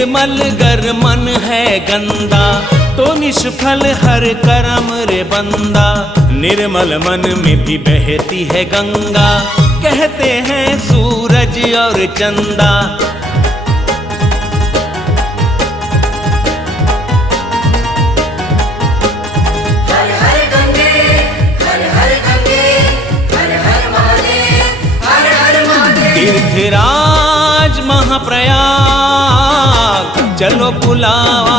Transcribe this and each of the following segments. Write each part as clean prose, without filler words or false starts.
निर्मल गर मन है गंदा, तो निष्फल हर कर्म रे बंदा। निर्मल मन में भी बहती है गंगा, कहते हैं सूरज और चंदा। हर हर गंगे, हर हर गंगे, हर हर महादेव, हर हर महादेव। तीर्थराज महाप्रयाग, चलो बुलावा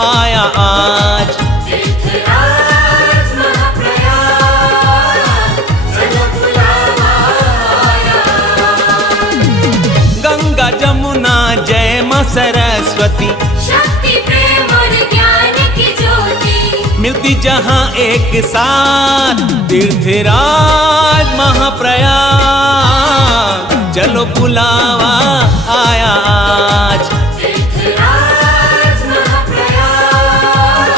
आया आज। तीर्थराज महाप्रयाग, चलो बुलावा आया। गंगा जमुना जय मां सरस्वती, शक्ति प्रेम और ज्ञान की ज्योति, मिलती जहां एक साथ। तीर्थराज महाप्रयाग, चलो बुलावा आया आज। तीर्थराज महाप्रयाग,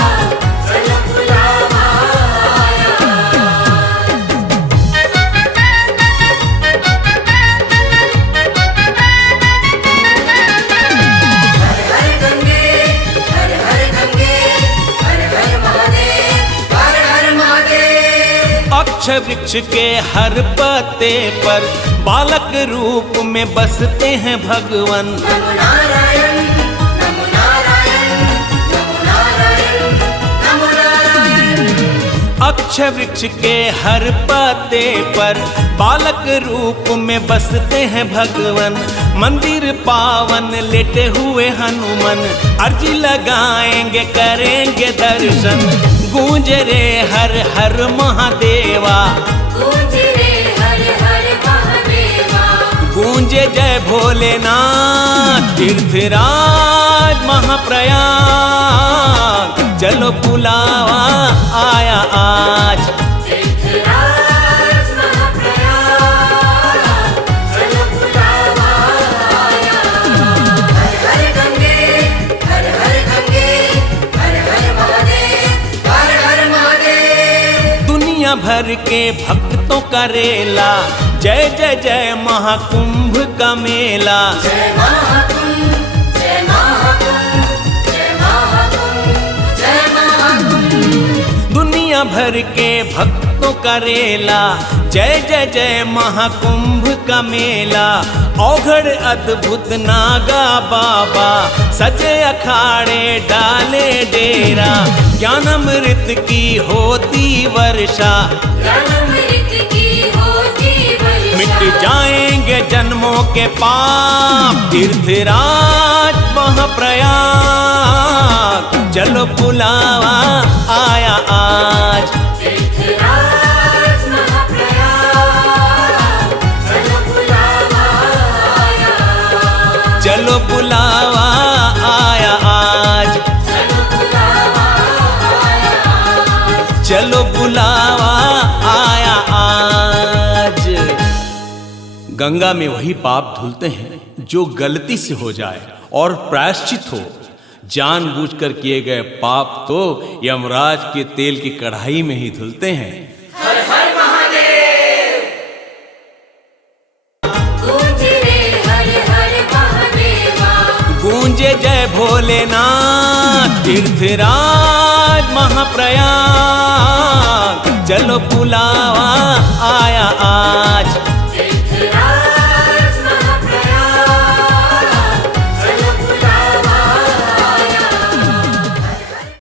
चलो बुलावा आया। हर हर गंगे, हर हर गंगे, हर हर महादेव, हर हर महादेव। अक्षय वृक्ष के हर पत्ते पर बालक रूप में बसते हैं भगवन। नमो नारायण, नमो नारायण, नमो नारायण, नमो नारायण। अक्षय वृक्ष के हर पत्ते पर बालक रूप में बसते हैं भगवन। मंदिर पावन लेटे हुए हनुमान, अर्जी लगाएंगे करेंगे दर्शन। गूंज रे हर हर महादेवा, गूंज रे हर हर महादेवा, गूंजे जय भोलेनाथ। तीर्थराज महाप्रयाग, चलो बुलावा आया आज। तीर्थराज महाप्रयाग, चलो बुलावा आया। हर हर गंगे, हर हर गंगे, हर हर महादेव, हर हर महादेव। दुनिया भर के भक्तों का रेला, जय जय जय महाकुंभ का मेला। जय महाकुंभ, जय महाकुंभ, जय महाकुंभ, जय महाकुंभ। दुनिया भर के भक्तों का रेला, जय जय जय महाकुंभ का मेला। औघड़ अद्भुत नागा बाबा, सजे अखाड़े डाले डेरा। ज्ञानामृत की होती वर्षा, ज्ञानामृत की होती वर्षा। मिट जाएंगे जन्मों के पाप। तीर्थराज महाप्रयाग, चलो बुलावा आया आज। तीर्थराज महाप्रयाग, चलो बुलावा आया। चलो बुलावा आया आज। चलो बुलावा आया। चलो बुलावा आया आज। गंगा में वही पाप धुलते हैं जो गलती से हो जाए और प्रायश्चित हो। जानबूझकर किए गए पाप तो यमराज के तेल की कढ़ाई में ही धुलते हैं। हर हर महादेव। गूंज रे हर हर महादेवा, गूंजे जय भोलेनाथ। तीर्थराज महाप्रयाग, चलो बुलावा आया आज।